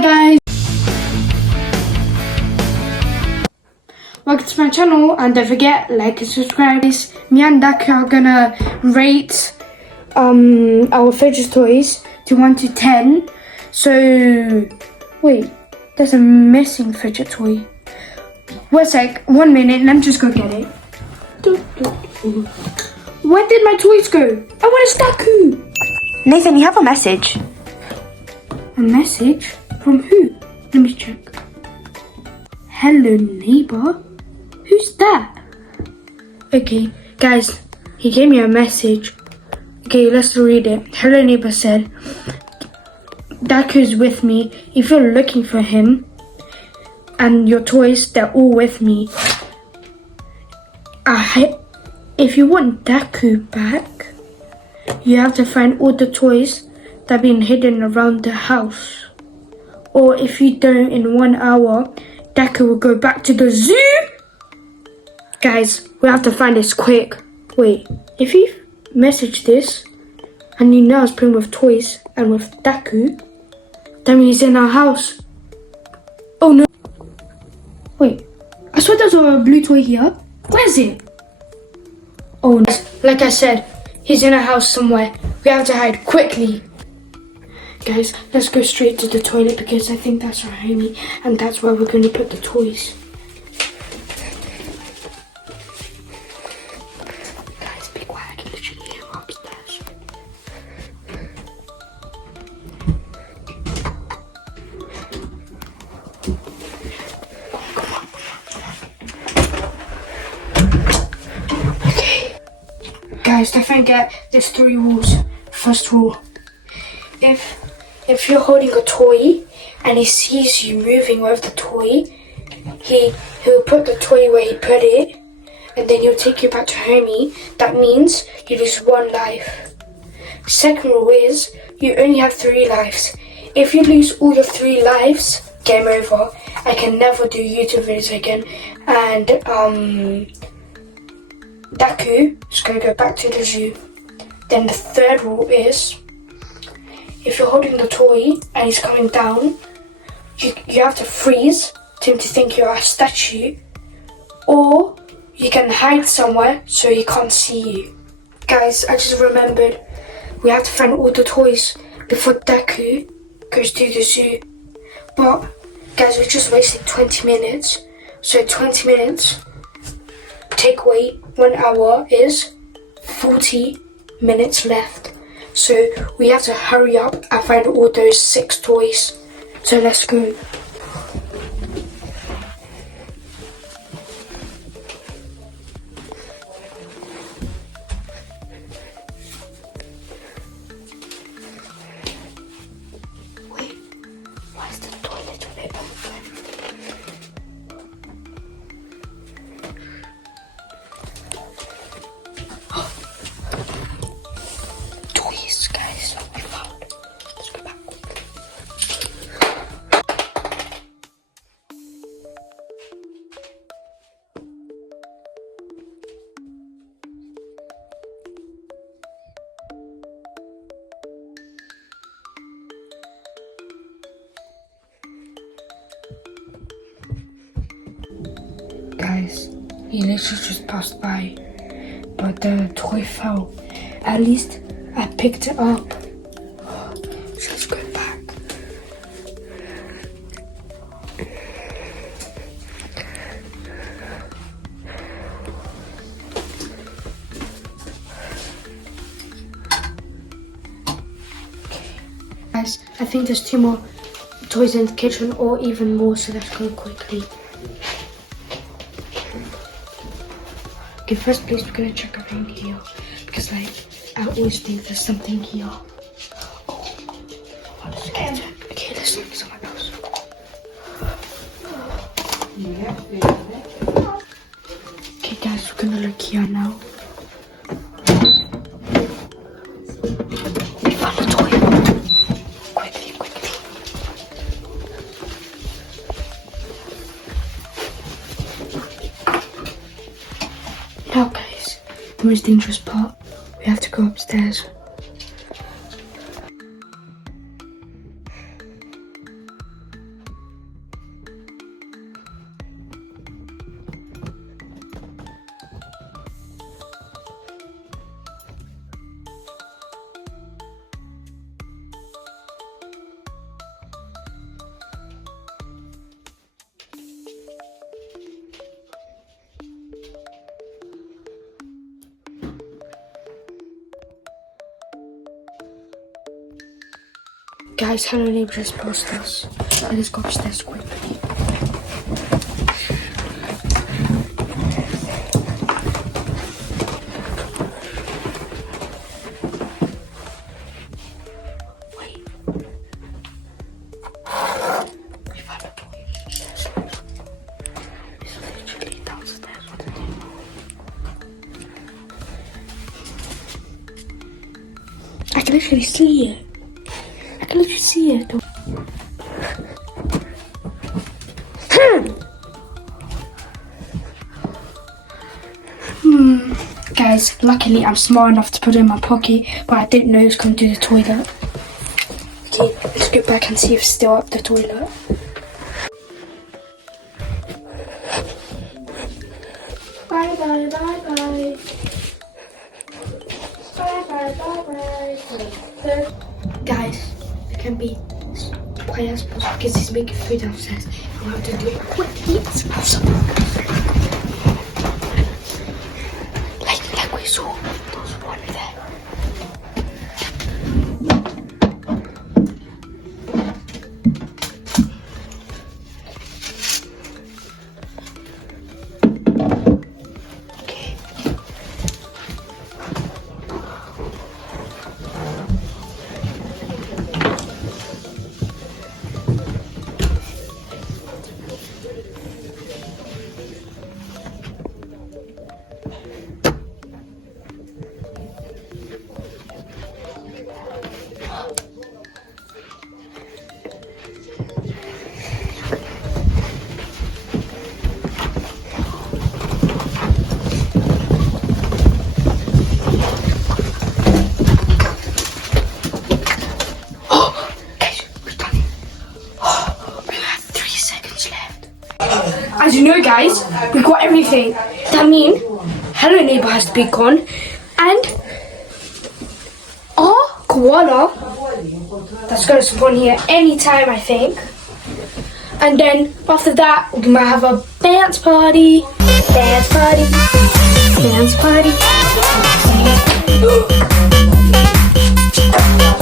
guys, welcome to my channel, and don't forget, like and subscribe. Me and Daka are gonna rate our fidget toys to 1 to 10. So wait, there's a missing fidget toy. Wait a sec, 1 minute, let me just go get it. Where did my toys go? I want a Staku. Nathan, you have a message. A message? From who? Let me check. Hello, neighbour. Who's that? Okay, guys, he gave me a message. Okay, let's read it. Hello, neighbour said, Daku's with me. If you're looking for him and your toys, they're all with me. If you want Daku back, you have to find all the toys that have been hidden around the house. Or if you don't, in 1 hour, Daku will go back to the zoo. Guys, we have to find this quick. Wait, if you message this and you know I was playing with toys and with Daku, that means he's in our house. Oh no. Wait, I swear there's a blue toy here. Where is it? Oh no. Like I said, he's in a house somewhere. We have to hide quickly. Guys, let's go straight to the toilet because I think that's our homie and that's where we're going to put the toys. Guys, be quiet. I can literally hear him upstairs. Okay. Guys, don't forget there's 3 rules. First rule. If you're holding a toy and he sees you moving with the toy, he'll put the toy where he put it and then he'll take you back to homie. That means you lose 1 life. Second rule is you only have 3 lives. If you lose all your 3 lives, game over. I can never do YouTube videos again. And Daku is going to go back to the zoo. Then the third rule is if you're holding the toy and he's coming down, you have to freeze to him to think you're a statue, or you can hide somewhere so he can't see you. Guys, I just remembered we have to find all the toys before Daku goes to the zoo. But guys, we just wasted 20 minutes. So 20 minutes take away 1 hour is 40 minutes left. So we have to hurry up and find all those 6 toys. So let's go. Wait, why is the toilet a bit open? Toys, guys, what we found. Let's go back quickly. Guys, he literally just passed by, but the toy fell. At least I picked it up. So let's go back. Okay. Guys, I think there's 2 more toys in the kitchen or even more, so let's go quickly. Okay, first place we're gonna check around here because like I always think there's something here. Oh, let's get it. Okay, let's look somewhere else. Okay guys, we're gonna look here now. We found a toy. Quickly. Now guys, the most dangerous part, we have to go upstairs. Guys, hello neighbour just passed us. Let's go upstairs quickly. Wait. We found a toy. It's literally downstairs on the table. I can literally see it. I can literally see it. Guys, luckily I'm smart enough to put it in my pocket, but I didn't know it was going to do the toilet. Okay, let's get back and see if it's still up the toilet. Bye bye bye bye. Bye bye bye bye. Guys, it can be quiet as possible because he's making food downstairs. We have to do it quickly as possible. Like we saw, there's one there. Okay. As you know guys, we got everything. That means Hello Neighbour has to be gone and our koala that's going to spawn here anytime I think. And then after that we might have a dance party. Dance party. Dance party. Dance party.